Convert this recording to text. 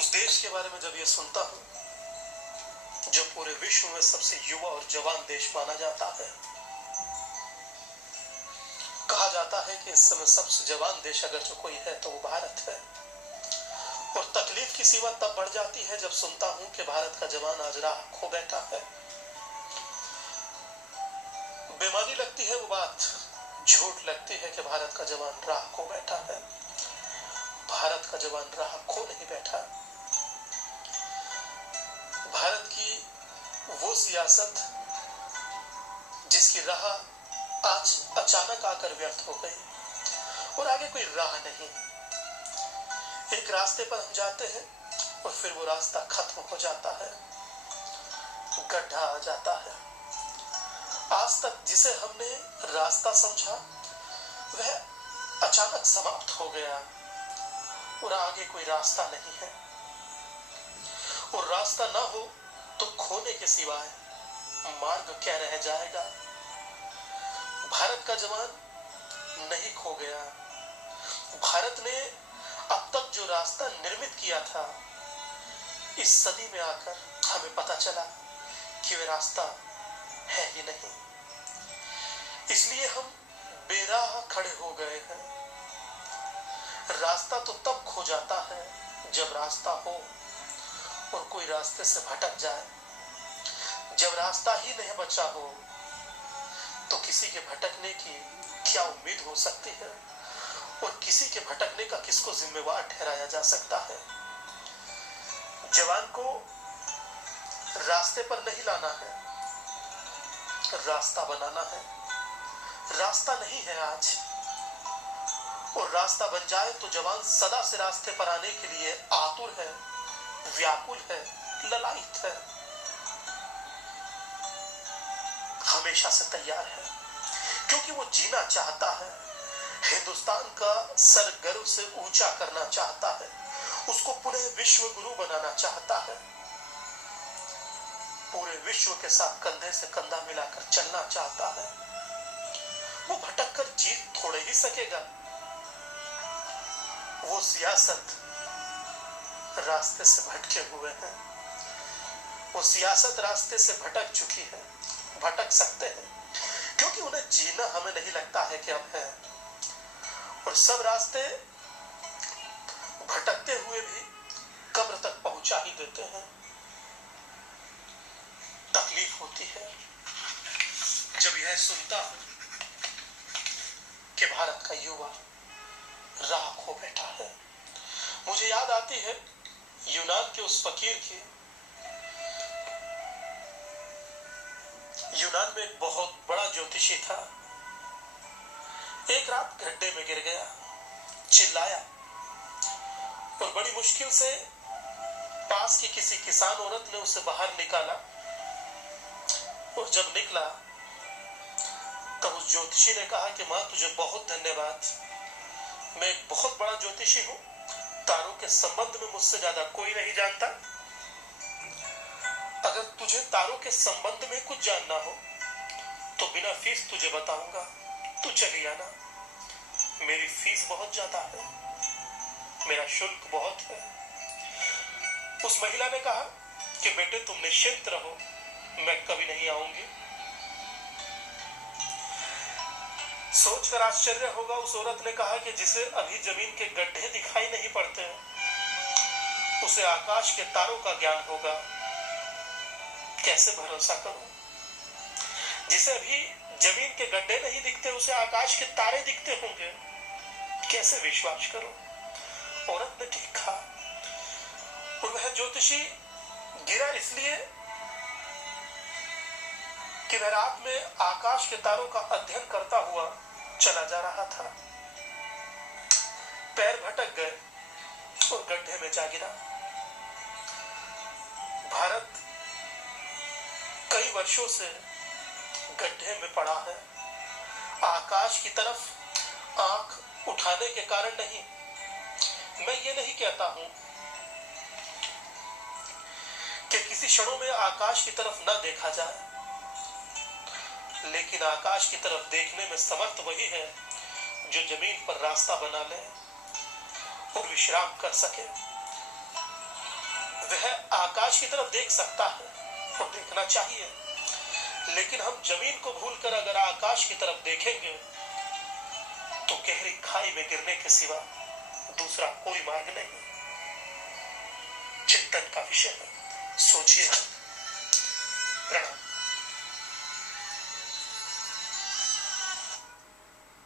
उस देश के बारे में जब ये सुनता हूं जो पूरे विश्व में सबसे युवा और जवान देश माना जाता है, कहा जाता है कि इस समय सबसे जवान देश अगर जो कोई है तो वो भारत है। और तकलीफ की सीमा तब बढ़ जाती है जब सुनता हूं कि भारत का जवान आज राह खो बैठा है। बेमानी लगती है वो बात, झूठ लगती है कि भारत का जवान राह खो बैठा है। भारत का जवान राह खो नहीं बैठा। भारत की वो सियासत जिसकी राह आज अचानक आकर व्यर्थ हो गई और आगे कोई राह नहीं। एक रास्ते पर हम जाते हैं और फिर वो रास्ता खत्म हो जाता है, गड्ढा आ जाता है। आज तक जिसे हमने रास्ता समझा वह अचानक समाप्त हो गया और आगे कोई रास्ता नहीं है। और रास्ता ना हो तो खोने के सिवाय मार्ग क्या रह जाएगा। भारत का जवान नहीं खो गया। भारत ने अब तक जो रास्ता निर्मित किया था, इस सदी में आकर हमें पता चला कि वह रास्ता है ही नहीं। इसलिए हम बेराह खड़े हो गए हैं। रास्ता तो तब खो जाता है जब रास्ता हो और कोई रास्ते से भटक जाए। जब रास्ता ही नहीं बचा हो तो किसी के भटकने की क्या उम्मीद हो सकती है और किसी के भटकने का किसको जिम्मेवार ठहराया जा सकता है। जवान को रास्ते पर नहीं लाना है, रास्ता बनाना है। रास्ता नहीं है आज, और रास्ता बन जाए तो जवान सदा से रास्ते पर आने के लिए आतुर है, व्याकुल है, ललायित है, हमेशा से तैयार है, क्योंकि वो जीना चाहता है। हिंदुस्तान का सर गर्व से ऊंचा करना चाहता है, उसको पुनः विश्व गुरु बनाना चाहता है, पूरे विश्व के साथ कंधे से कंधा मिलाकर चलना चाहता है। वो भटक कर जीत थोड़े ही सकेगा। वो सियासत रास्ते से भटके हुए हैं। वो सियासत रास्ते से भटक चुकी है, भटक सकते हैं, क्योंकि उन्हें जीना हमें नहीं लगता है कि अब है। और सब रास्ते भटकते हुए भी कब्र तक पहुंचा ही देते हैं। तकलीफ होती है जब यह सुनता हूं कि भारत का युवा राह खो बैठा है। मुझे याद आती है यूनान के उस फकीर की। यूनान में एक बहुत बड़ा ज्योतिषी था। एक रात गड्ढे में गिर गया, चिल्लाया और बड़ी मुश्किल से पास की किसी किसान औरत ने उसे बाहर निकाला। और जब निकला तब उस ज्योतिषी ने कहा कि मां, तुझे बहुत धन्यवाद। मैं एक बहुत बड़ा ज्योतिषी हूं, तारों के संबंध में मुझसे ज्यादा कोई नहीं जानता। अगर तुझे तारों के संबंध में कुछ जानना हो तो बिना फीस तुझे बताऊंगा, तू चली आना। मेरी फीस बहुत ज्यादा है, मेरा शुल्क बहुत है। उस महिला ने कहा कि बेटे तुम निश्चिंत रहो, मैं कभी नहीं आऊंगी। सोचकर आश्चर्य होगा, उस औरत ने कहा कि जिसे अभी जमीन के गड्ढे दिखाई नहीं पड़ते उसे आकाश के तारों का ज्ञान होगा। कैसे भरोसा करूं? जिसे अभी जमीन के गड्ढे नहीं दिखते उसे आकाश के तारे दिखते होंगे, कैसे विश्वास करूं? औरत ने ठीक कहा। और वह ज्योतिषी गिरा इसलिए कि वह रात में आकाश के तारों का अध्ययन करता हुआ चला जा रहा था। पैर भटक गए और गड्ढे में जा गिरा। भारत कई वर्षों से गड्ढे में पड़ा है। आकाश की तरफ आंख उठाने के कारण नहीं। मैं ये नहीं कहता हूं कि किसी क्षणों में आकाश की तरफ न देखा जाए, लेकिन आकाश की तरफ देखने में समर्थ वही है जो जमीन पर रास्ता बना ले और विश्राम कर सके। वह आकाश की तरफ देख सकता है और देखना चाहिए, लेकिन हम जमीन को भूलकर अगर आकाश की तरफ देखेंगे तो गहरी खाई में गिरने के सिवा दूसरा कोई मार्ग नहीं। चिंतन का विषय है, सोचिए। प्रणाम।